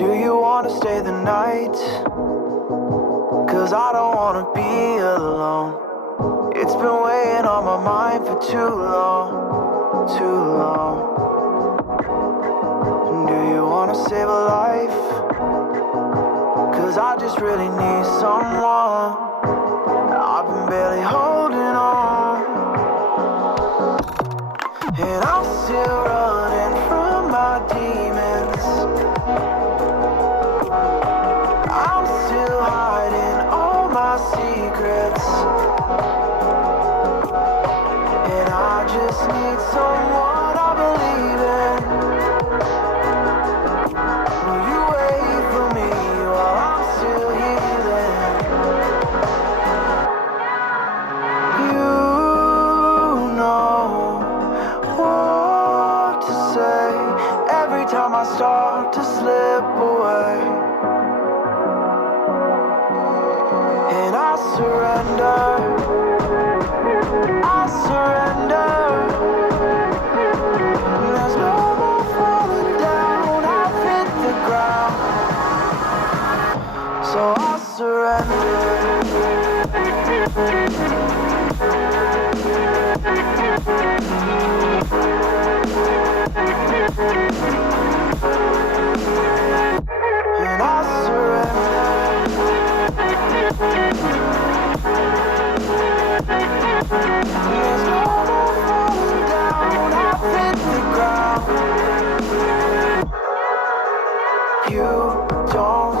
Do you wanna stay the night? 'Cause I don't wanna be alone. It's been weighing on my mind for too long, too long. Do you wanna save a life? 'Cause I just really need someone. I've been barely holding on, and I'm still running from my demons. I'm still hiding all my secrets, and I just need someone I believe in. Will you wait for me while I'm still healing? You know what to say every time I start to slip away, and I surrender. I surrender. There's no more falling down. I've hit the ground, so I surrender. And I surrender. There's no more falling down. I've hit the ground. You don't